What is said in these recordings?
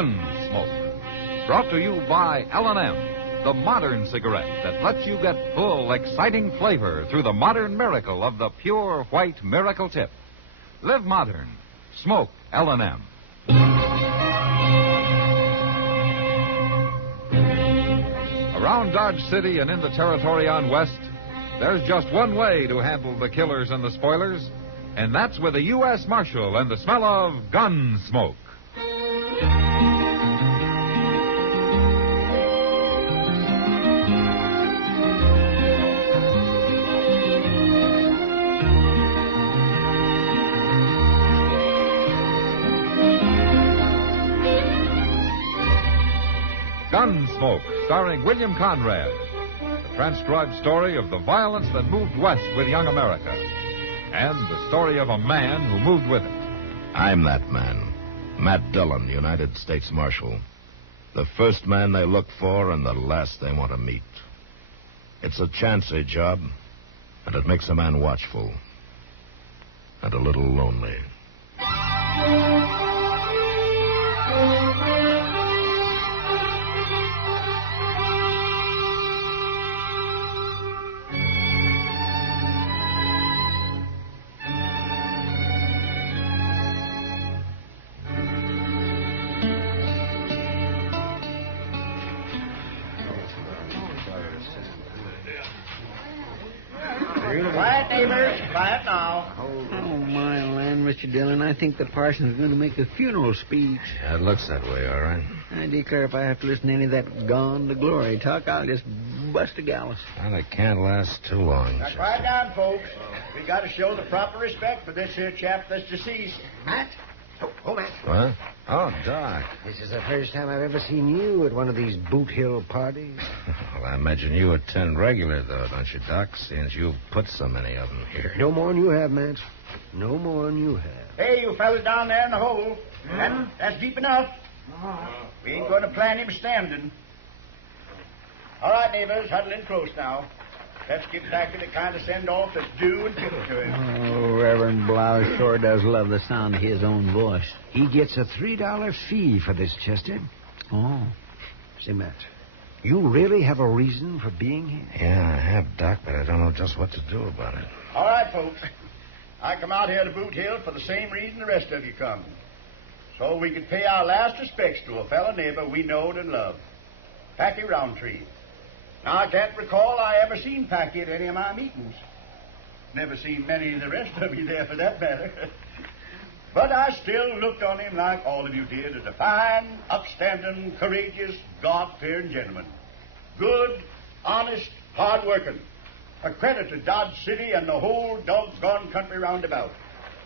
Gunsmoke. Brought to you by L&M, the modern cigarette that lets you get full, exciting flavor through the modern miracle of the pure white miracle tip. Live modern. Smoke L&M. Around Dodge City and in the territory on West, there's just one way to handle the killers and the spoilers, and that's with a U.S. Marshal and the smell of Gunsmoke. Gunsmoke, starring William Conrad. The transcribed story of the violence that moved west with young America. And the story of a man who moved with it. I'm that man. Matt Dillon, United States Marshal. The first man they look for and the last they want to meet. It's a chancy job, and it makes a man watchful. And a little lonely. Quiet, neighbors. Quiet now. Oh, my land, Mr. Dillon. I think the parson's going to make a funeral speech. Yeah, it looks that way, all right. I declare if I have to listen to any of that gone to glory talk, I'll just bust a gallus. Well, it can't last too long. Now, quiet down, folks. We got to show the proper respect for this here chap that's deceased. Matt? Oh, Matt. What? Oh, Doc. This is the first time I've ever seen you at one of these Boot Hill parties. Well, I imagine you attend regular, though, don't you, Doc, since you've put so many of them here. No more than you have, Matt. No more than you have. Hey, you fellas down there in the hole. That's deep enough. We ain't going to plant him standing. All right, neighbors, huddle in close now. Let's get back to the kind of send-off that's due and given to him. Oh, Reverend Blouse sure does love the sound of his own voice. He gets a $3 fee for this, Chester. Oh. Say, Matt, you really have a reason for being here? Yeah, I have, Doc, but I don't know just what to do about it. All right, folks. I come out here to Boot Hill for the same reason the rest of you come. So we can pay our last respects to a fellow neighbor we knowed and loved, Packy Roundtree. Now, I can't recall I ever seen Packy at any of my meetings. Never seen many of the rest of you there, for that matter. But I still looked on him like all of you did, as a fine, upstanding, courageous, God-fearing gentleman. Good, honest, hard-working. A credit to Dodge City and the whole doggone country round about.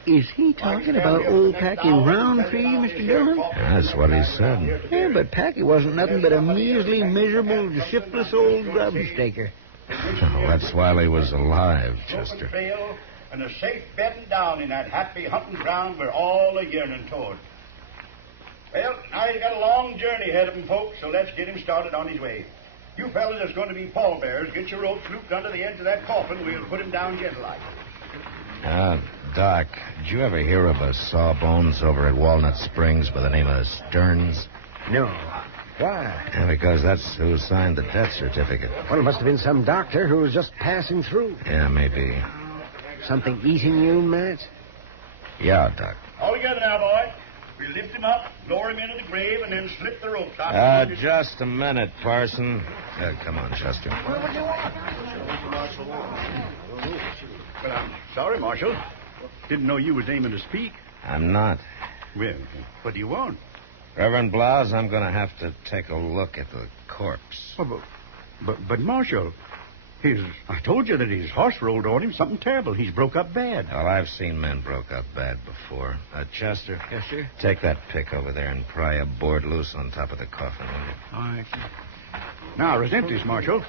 Is he talking about old Packy Roundtree, Mr. Dillon? That's what he said. Yeah, but Packy wasn't nothing but a measly, miserable, shiftless old grub staker. Oh, that's while he was alive, Chester. Trail and a safe bedding down in that happy hunting ground we're all a yearning toward. Well, now he's got a long journey ahead of him, folks, so let's get him started on his way. You fellas that's going to be pallbearers, get your ropes looped under the edge of that coffin. We'll put him down gentle-like. Doc, did you ever hear of a sawbones over at Walnut Springs by the name of Stearns? No. Why? Yeah, because that's who signed the death certificate. Well, it must have been some doctor who was just passing through. Yeah, maybe. Something eating you, Matt? Yeah, Doc. All together now, boy. We'll lift him up, lower him into the grave, and then slip the ropes out. Just a minute, Parson. Come on, Chester. Well, I'm sorry, Marshal. Didn't know you was aiming to speak. I'm not. Well, what do you want? Reverend Blouse, I'm going to have to take a look at the corpse. Oh, but Marshal, I told you that his horse rolled on him. Something terrible. He's broke up bad. Well, I've seen men broke up bad before. Chester? Yes, sir? Take that pick over there and pry a board loose on top of the coffin, will you? All right, sir. Now, resent this, Marshal.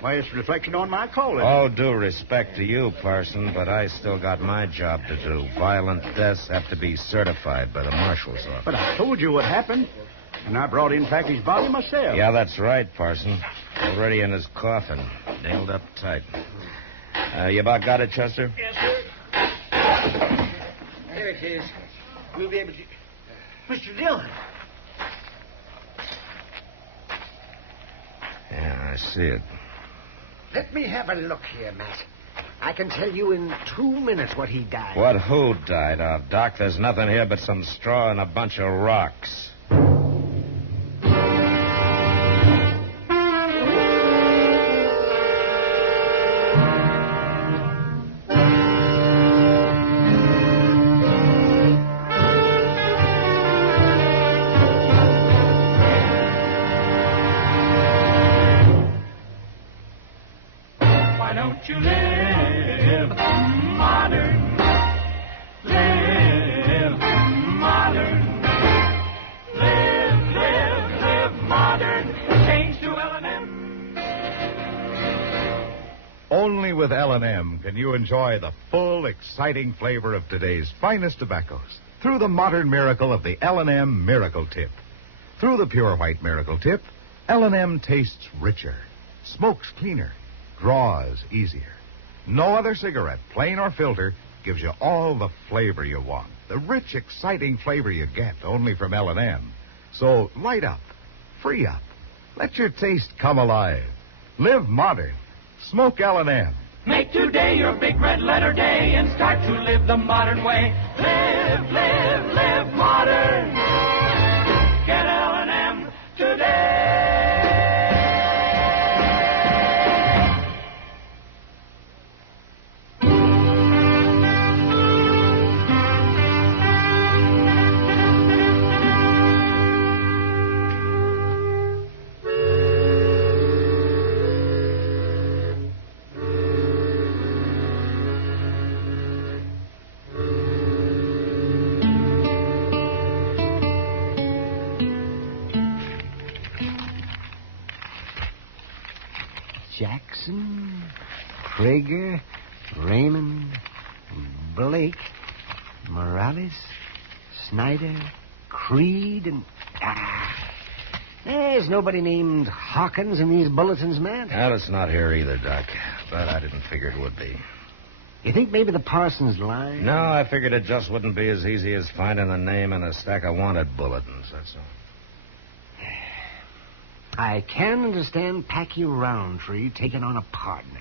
Why, it's a reflection on my calling. All due respect to you, Parson, but I still got my job to do. Violent deaths have to be certified by the marshal's office. But I told you what happened, and I brought in Packy's body myself. Yeah, that's right, Parson. Already in his coffin, nailed up tight. You about got it, Chester? Yes, sir. There it is. We'll be able to... Mr. Dillon. I see it. Let me have a look here, Matt. I can tell you in 2 minutes what he died. What? Who died of, Doc? There's nothing here but some straw and a bunch of rocks. You live modern. Live modern. Live modern. Change to L&M. Only with L&M can you enjoy the full, exciting flavor of today's finest tobaccos through the modern miracle of the L&M Miracle Tip. Through the pure white Miracle Tip, L&M tastes richer, smokes cleaner, draws easier. No other cigarette, plain or filter, gives you all the flavor you want. The rich, exciting flavor you get only from L&M. So light up, free up, let your taste come alive. Live modern. Smoke L&M. Make today your big red letter day and start to live the modern way. Live modern. Get L&M today. Jackson, Prager, Raymond, Blake, Morales, Snyder, Creed, and... There's nobody named Hawkins in these bulletins, man. Well, it's not here either, Doc. But I didn't figure it would be. You think maybe the Parsons line? No, I figured it just wouldn't be as easy as finding the name in a stack of wanted bulletins, that's all. I can understand Packy Roundtree taking on a partner.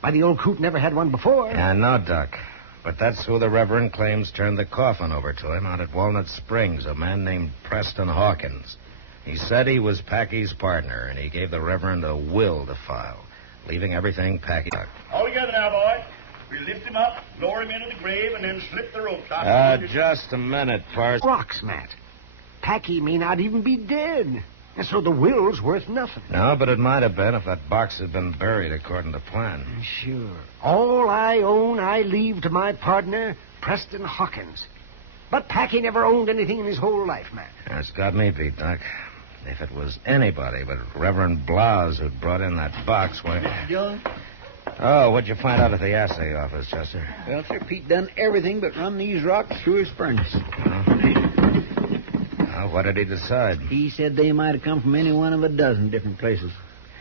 Why, the old coot never had one before. I know, Doc. But that's who the Reverend claims turned the coffin over to him out at Walnut Springs, a man named Preston Hawkins. He said he was Packy's partner, and he gave the Reverend a will to file, leaving everything Packy. All together now, boy. We lift him up, lower him into the grave, and then slip the ropes out. Just a minute, Parsons. Rocks, Matt. Packy may not even be dead. And so the will's worth nothing. No, but it might have been if that box had been buried according to plan. Sure. All I own, I leave to my partner, Preston Hawkins. But Packy never owned anything in his whole life, Matt. That's got me beat, Doc. If it was anybody but Reverend Blas who'd brought in that box, why... John? Oh, what'd you find out at the assay office, Chester? Well, sir, Pete done everything but run these rocks through his furnace. What did he decide? He said they might have come from any one of a dozen different places.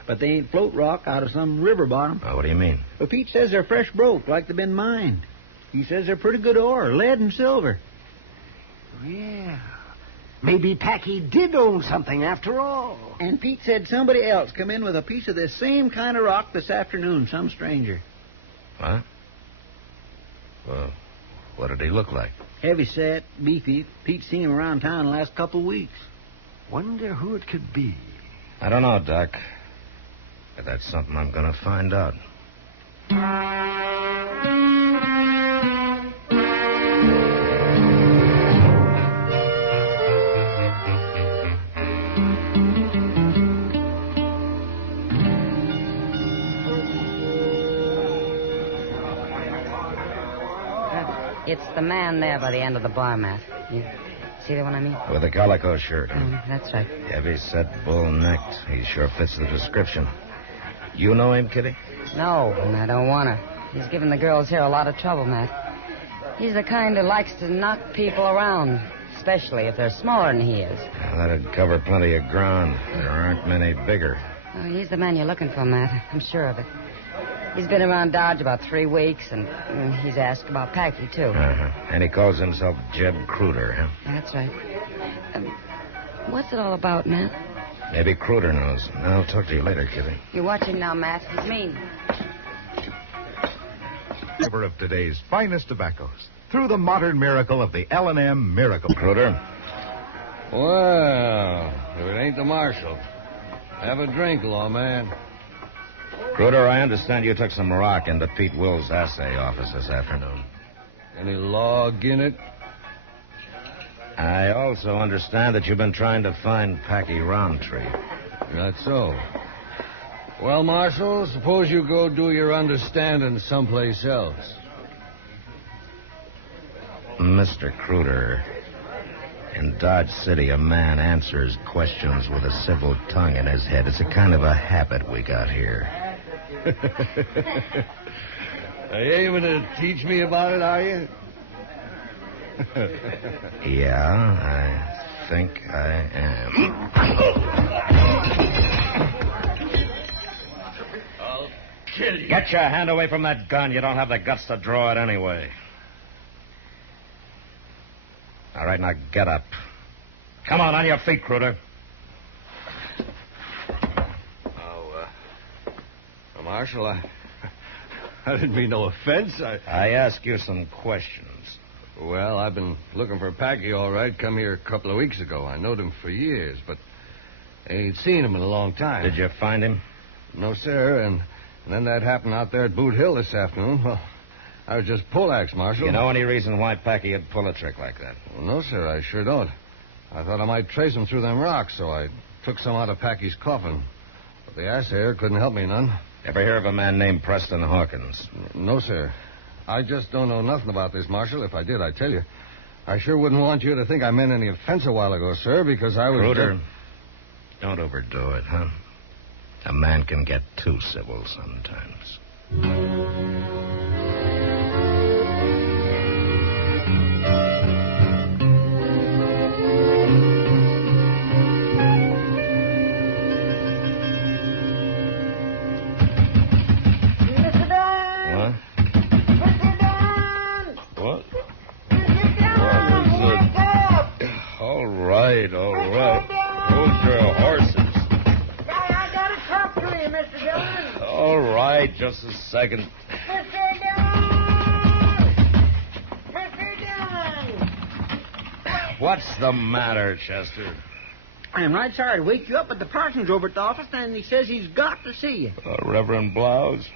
But they ain't float rock out of some river bottom. Oh, what do you mean? Well, Pete says they're fresh broke, like they've been mined. He says they're pretty good ore, lead and silver. Yeah. Maybe Packy did own something after all. And Pete said somebody else come in with a piece of this same kind of rock this afternoon, some stranger. What? Well, what did he look like? Heavy set, beefy. Pete's seen him around town the last couple of weeks. Wonder who it could be. I don't know, Doc. But that's something I'm going to find out. It's the man there by the end of the bar mat. You see the one I mean? With a calico shirt, huh? That's right. Heavy-set, bull-necked. He sure fits the description. You know him, Kitty? No, and I don't want to. He's giving the girls here a lot of trouble, Matt. He's the kind who likes to knock people around, especially if they're smaller than he is. Well, that'd cover plenty of ground. There aren't many bigger. Oh, he's the man you're looking for, Matt. I'm sure of it. He's been around Dodge about 3 weeks, and he's asked about Packy, too. Uh-huh. And he calls himself Jeb Cruder, huh? That's right. What's it all about, Matt? Maybe Cruder knows. I'll talk to you later, Kitty. You watch him now, Matt. He's mean. Flavor of today's finest tobaccos through the modern miracle of the L&M Miracle. Cruder? Well, if it ain't the marshal. Have a drink, lawman. Cruder, I understand you took some rock into Pete Will's assay office this afternoon. Any log in it? I also understand that you've been trying to find Packy Roundtree. That's so. Well, Marshal, suppose you go do your understanding someplace else. Mr. Cruder, in Dodge City, a man answers questions with a civil tongue in his head. It's a kind of a habit we got here. Are you aiming to teach me about it, are you? Yeah, I think I am. I'll kill you. Get your hand away from that gun. You don't have the guts to draw it anyway. All right, now get up. Come on your feet, Cruder. Marshal, I didn't mean no offense. I ask you some questions. Well, I've been looking for Packy, all right. Come here a couple of weeks ago. I knowed him for years, but I ain't seen him in a long time. Did you find him? No, sir, and then that happened out there at Boot Hill this afternoon. Well, I was just poleaxe, Marshal. You know any reason why Packy would pull a trick like that? Well, no, sir, I sure don't. I thought I might trace him through them rocks, so I took some out of Packy's coffin. But the assayer couldn't help me none. Ever hear of a man named Preston Hawkins? No, sir. I just don't know nothing about this, Marshal. If I did, I'd tell you. I sure wouldn't want you to think I meant any offense a while ago, sir, because I was... Cruder, don't overdo it, huh? A man can get too civil sometimes. All right. Hold your horses. I gotta talk to you, Mr. Dillon. All right, just a second. Mr. Dillon! Mr. Dillon! What's the matter, Chester? I'm right sorry to wake you up, but the parson's over at the office, and he says he's got to see you. Reverend Blouse?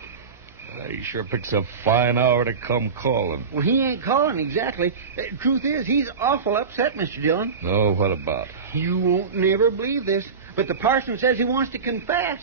He sure picks a fine hour to come calling. Well, he ain't calling exactly. Truth is, he's awful upset, Mr. Dillon. Oh, what about? You won't never believe this, but the parson says he wants to confess.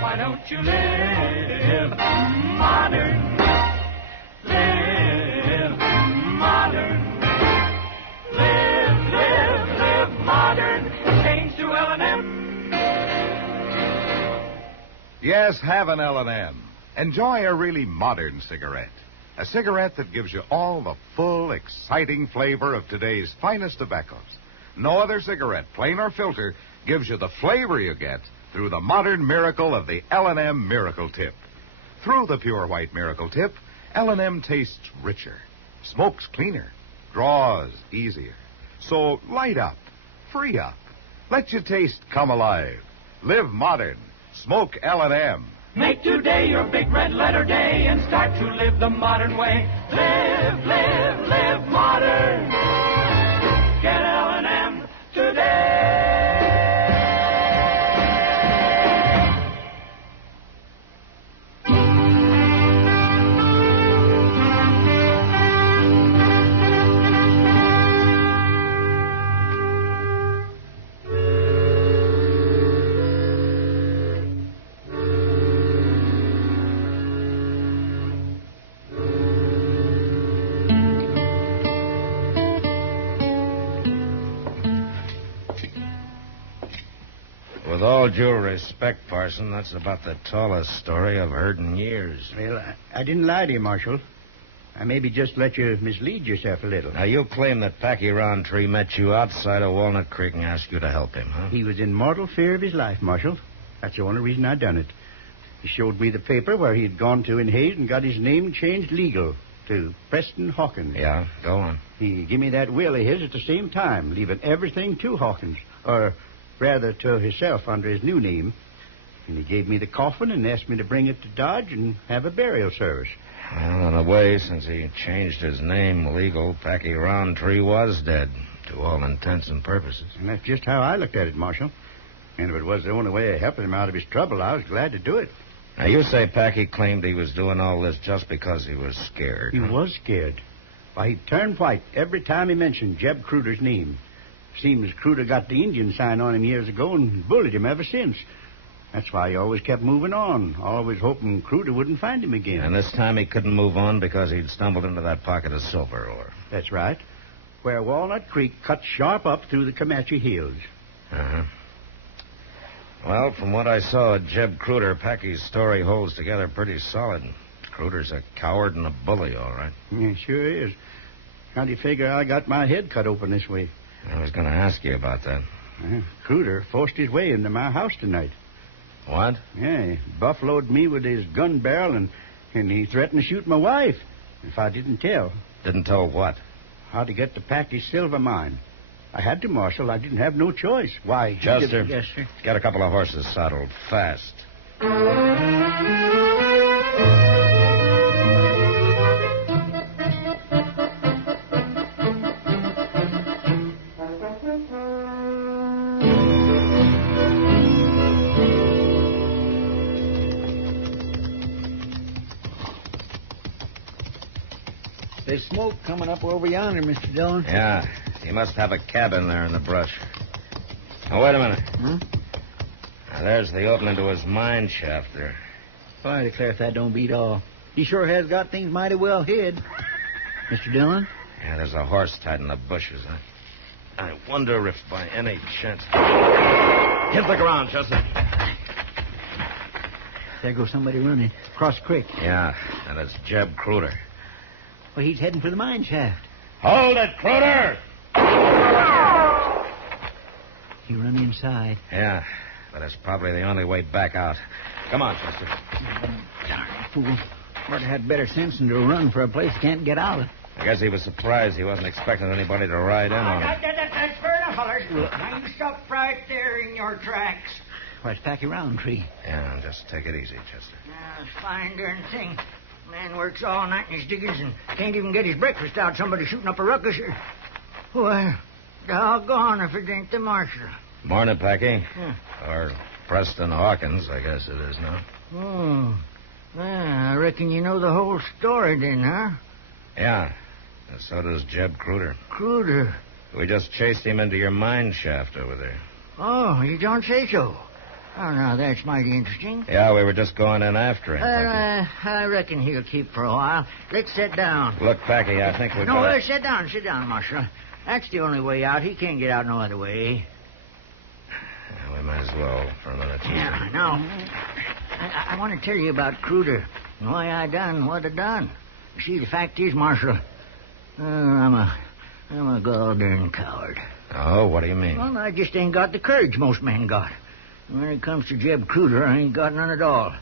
Why don't you live modern? Live modern. Live modern. Change to L&M. Yes, have an L&M. Enjoy a really modern cigarette. A cigarette that gives you all the full, exciting flavor of today's finest tobaccos. No other cigarette, plain or filter, gives you the flavor you get through the modern miracle of the L&M Miracle Tip. Through the pure white Miracle Tip, L&M tastes richer, smokes cleaner, draws easier. So light up, free up, let your taste come alive. Live modern, smoke L&M. Make today your big red letter day and start to live the modern way. Live modern. Get L&M today. With all due respect, Parson, that's about the tallest story I've heard in years. Well, I didn't lie to you, Marshal. I maybe just let you mislead yourself a little. Now, you claim that Packy Roundtree met you outside of Walnut Creek and asked you to help him, huh? He was in mortal fear of his life, Marshal. That's the only reason I done it. He showed me the paper where he'd gone to in Hayes and got his name changed legal to Preston Hawkins. Yeah, go on. He give me that will of his at the same time, leaving everything to Hawkins, or rather to himself under his new name. And he gave me the coffin and asked me to bring it to Dodge and have a burial service. Well, in a way, since he changed his name legal, Packy Roundtree was dead, to all intents and purposes. And that's just how I looked at it, Marshal. And if it was the only way of helping him out of his trouble, I was glad to do it. Now, you say Packy claimed he was doing all this just because he was scared. He was scared. Why, he turned white every time he mentioned Jeb Cruder's name. Seems Cruder got the Indian sign on him years ago and bullied him ever since. That's why he always kept moving on, always hoping Cruder wouldn't find him again. And this time he couldn't move on because he'd stumbled into that pocket of silver ore. That's right. Where Walnut Creek cuts sharp up through the Comanche Hills. Uh-huh. Well, from what I saw of Jeb Cruder, Packy's story holds together pretty solid. Cruder's a coward and a bully, all right. Yeah, sure is. How do you figure I got my head cut open this way? I was going to ask you about that. Cruder forced his way into my house tonight. What? Yeah, he buffaloed me with his gun barrel, and he threatened to shoot my wife if I didn't tell. Didn't tell what? How to get to Packy's silver mine. I had to, Marshal. I didn't have no choice. Why? Chester. Yes, sir. Get a couple of horses saddled fast. There's smoke coming up over yonder, Mr. Dillon. Yeah, he must have a cabin there in the brush. Now, wait a minute. Hmm? Now, there's the opening to his mine shaft there. Well, I declare if that don't beat all. He sure has got things mighty well hid. Mr. Dillon? Yeah, there's a horse tied in the bushes. I wonder if by any chance... Hit the ground, Chester. There goes somebody running. Across the creek. Yeah, and it's Jeb Cruder. Well, he's heading for the mine shaft. Hold it, Cruder! He run inside. Yeah, but it's probably the only way back out. Come on, Chester. Darn fool. Ought to had better sense than to run for a place he can't get out of. I guess he was surprised. He wasn't expecting anybody to ride in on him. That's fair enough, Hollers. Now you stop right there in your tracks. Why, it's Packy Roundtree. Yeah, just take it easy, Chester. Fine darn thing. Man works all night in his diggings and can't even get his breakfast out. Somebody shooting up a ruckus. Well, doggone if it ain't the marshal. Morning, Packy. Yeah. Or Preston Hawkins, I guess it is now. Oh. Well, I reckon you know the whole story then, huh? Yeah, and so does Jeb Cruder. Cruder? We just chased him into your mine shaft over there. Oh, you don't say so. Oh, now, that's mighty interesting. Yeah, we were just going in after him. Packy. I reckon he'll keep for a while. Let's sit down. Look, Packy, I think we've No, got... sit down, Marshal. That's the only way out. He can't get out no other way. Yeah, we might as well for a minute. Yeah, now, I want to tell you about Cruder and why I done what I done. You see, the fact is, Marshal, I'm a goddamn coward. Oh, what do you mean? Well, I just ain't got the courage most men got. When it comes to Jeb Cruder, I ain't got none at all.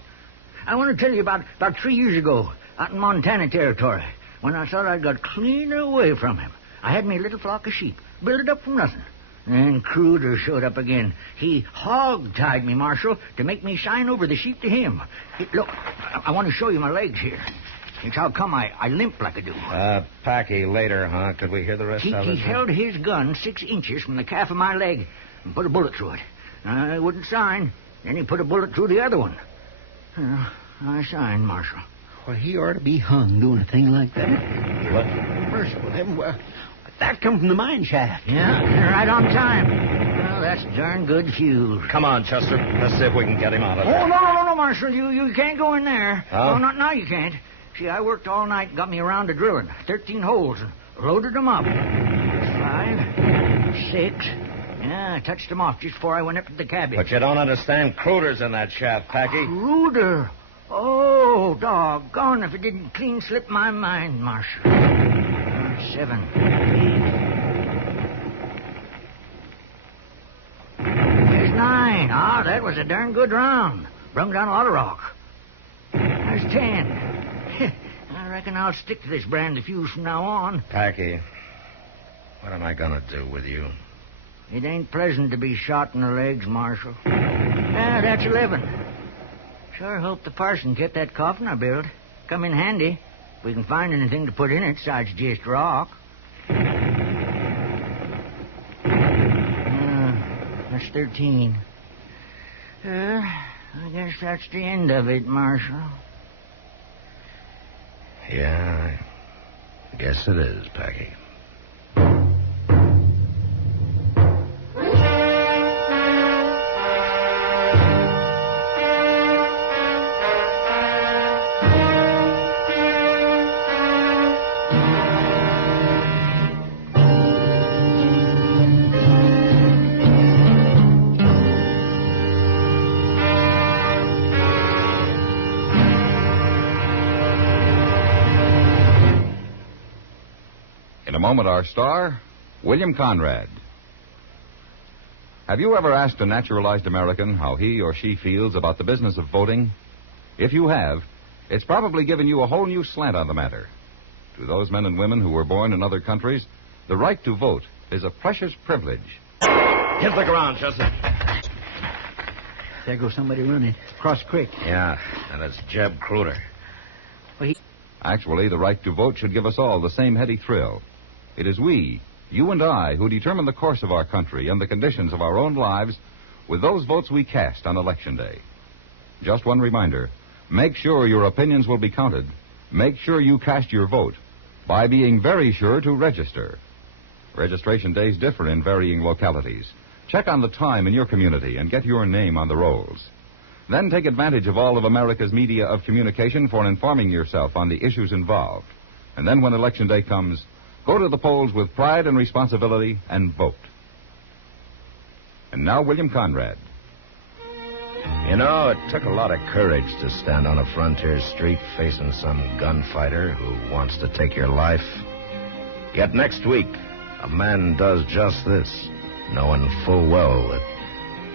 I want to tell you about 3 years ago, out in Montana Territory, when I thought I'd got clean away from him. I had me little flock of sheep, built it up from nothing. Then Cruder showed up again. He hog-tied me, Marshal, to make me sign over the sheep to him. Look, I want to show you my legs here. It's how come I limp like I do. Packy, later, huh? Could we hear the rest of it? He held his gun 6 inches from the calf of my leg and put a bullet through it. I wouldn't sign. Then he put a bullet through the other one. I signed, Marshal. Well, he ought to be hung doing a thing like that. What? Merciful heaven, well, that come from the mine shaft. Yeah, right on time. Well, that's darn good fuel. Come on, Chester. Let's see if we can get him out of there. Oh, no, Marshal. You can't go in there. Huh? No, not now you can't. See, I worked all night and got me around to drilling. 13 holes and loaded them up. 5, 6... Yeah, I touched them off just before I went up to the cabin. But you don't understand. Cruder's in that shaft, Packy. Cruder? Oh, Oh, doggone if it didn't clean slip my mind, Marshal. 7, 8. There's 9. Ah, that was a darn good round. Brung down a lot of rock. There's 10. I reckon I'll stick to this brand of fuse from now on. Packy, what am I going to do with you? It ain't pleasant to be shot in the legs, Marshal. That's 11. Sure hope the parson kept that coffin I built. Come in handy if we can find anything to put in it besides just rock. That's 13. I guess that's the end of it, Marshal. Yeah, I guess it is, Packy. In a moment, our star, William Conrad. Have you ever asked a naturalized American how he or she feels about the business of voting? If you have, it's probably given you a whole new slant on the matter. To those men and women who were born in other countries, the right to vote is a precious privilege. Hit the ground, Chester. There goes somebody running. Cross creek. Yeah, and it's Jeb Cruder. Actually, the right to vote should give us all the same heady thrill. It is we, you and I, who determine the course of our country and the conditions of our own lives with those votes we cast on Election Day. Just one reminder, make sure your opinions will be counted. Make sure you cast your vote by being very sure to register. Registration days differ in varying localities. Check on the time in your community and get your name on the rolls. Then take advantage of all of America's media of communication for informing yourself on the issues involved. And then when Election Day comes, go to the polls with pride and responsibility and vote. And now, William Conrad. You know, it took a lot of courage to stand on a frontier street facing some gunfighter who wants to take your life. Yet next week, a man does just this, knowing full well that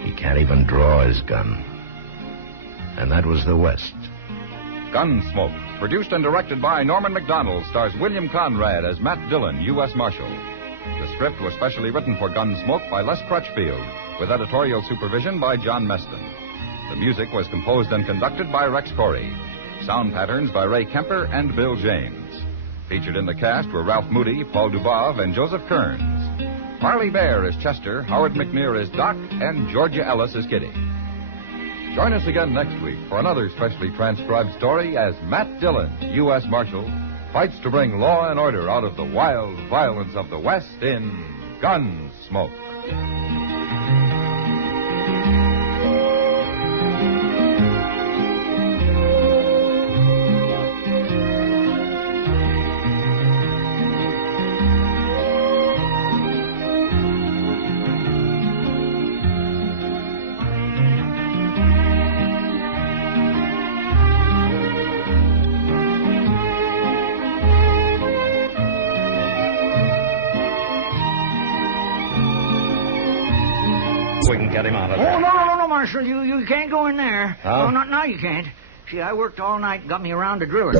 he can't even draw his gun. And that was the West. Gunsmoke, produced and directed by Norman Macdonnell, stars William Conrad as Matt Dillon, U.S. Marshal. The script was specially written for Gunsmoke by Les Crutchfield, with editorial supervision by John Meston. The music was composed and conducted by Rex Corey. Sound patterns by Ray Kemper and Bill James. Featured in the cast were Ralph Moody, Paul Dubov, and Joseph Kearns. Marley Bear is Chester, Howard McNear is Doc, and Georgia Ellis is Kitty. Join us again next week for another specially transcribed story as Matt Dillon, U.S. Marshal, fights to bring law and order out of the wild violence of the West in Gunsmoke. We can get him out of there. Oh, no, Marshal. You can't go in there. Huh? No, not now you can't. See, I worked all night and got me around to drilling.